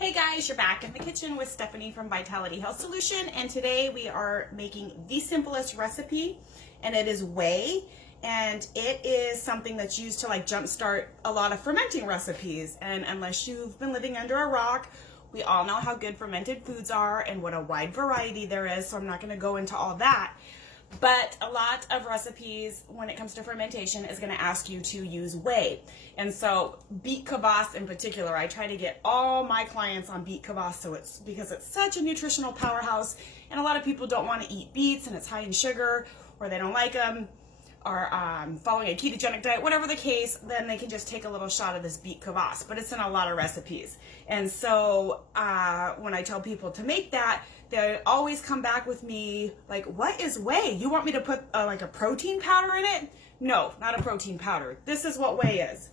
Hey guys, you're back in the kitchen with Stephanie from Vitality Health Solution, and today we are making the simplest recipe, and it is whey, and it is something that's used to like jumpstart a lot of fermenting recipes. And unless you've been living under a rock, we all know how good fermented foods are and what a wide variety there is, so I'm not going to go into all that. But a lot of recipes, when it comes to fermentation, is going to ask you to use whey. And so beet kvass in particular, I try to get all my clients on beet kvass, so it's because it's such a nutritional powerhouse, and a lot of people don't want to eat beets and it's high in sugar, or they don't like them, or following a ketogenic diet, whatever the case, then they can just take a little shot of this beet kvass. But it's in a lot of recipes. And so when I tell people to make that, they always come back with me like, what is whey? You want me to put like a protein powder in it? No, not a protein powder. This is what whey is.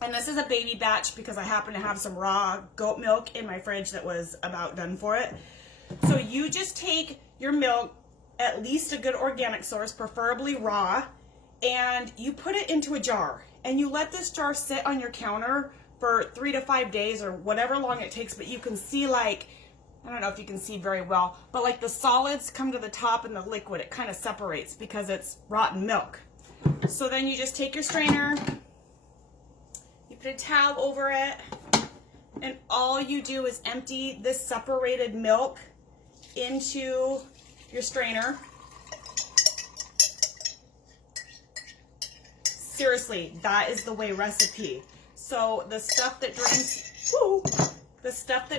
And this is a baby batch because I happen to have some raw goat milk in my fridge that was about done for it. So you just take your milk, at least a good organic source, preferably raw, and you put it into a jar. And you let this jar sit on your counter for 3 to 5 days or whatever long it takes, but you can see like, I don't know if you can see very well, but like the solids come to the top and the liquid, it kind of separates because it's rotten milk. So then you just take your strainer, you put a towel over it, and all you do is empty this separated milk into your strainer. Seriously, that is the whey recipe. So the stuff that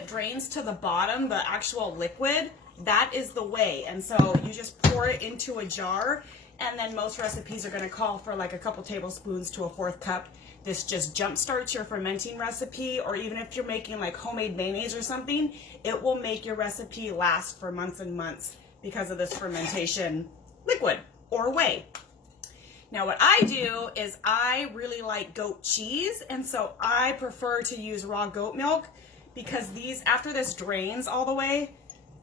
drains to the bottom, the actual liquid, that is the whey. And so you just pour it into a jar, and then most recipes are going to call for like a couple tablespoons to a 1/4 cup. This just jump starts your fermenting recipe, or even if you're making like homemade mayonnaise or something, it will make your recipe last for months and months because of this fermentation liquid or whey. Now what I do is I really like goat cheese, and so I prefer to use raw goat milk because these, after this drains all the way,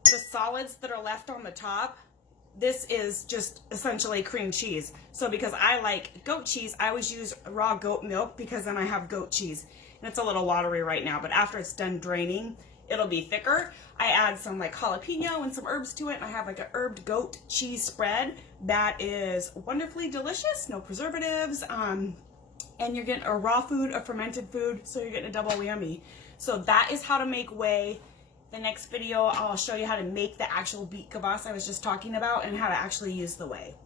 the solids that are left on the top, this is just essentially cream cheese. So because I like goat cheese, I always use raw goat milk because then I have goat cheese. And it's a little watery right now, but after it's done draining, it'll be thicker. I add some like jalapeno and some herbs to it, and I have like a herbed goat cheese spread that is wonderfully delicious, no preservatives, and you're getting a raw food, a fermented food, so you're getting a double whammy. So that is how to make whey. The next video, I'll show you how to make the actual beet kvass I was just talking about and how to actually use the whey.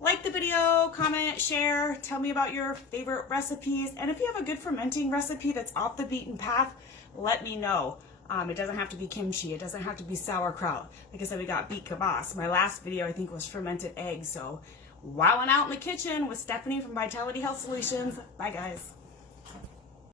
Like the video, comment, share, tell me about your favorite recipes, and if you have a good fermenting recipe that's off the beaten path, let me know. It doesn't have to be kimchi, it doesn't have to be sauerkraut. Like I said, we got beet kvass. My last video I think was fermented eggs. So wilding out in the kitchen with Stephanie from Vitality Health Solutions. Bye guys.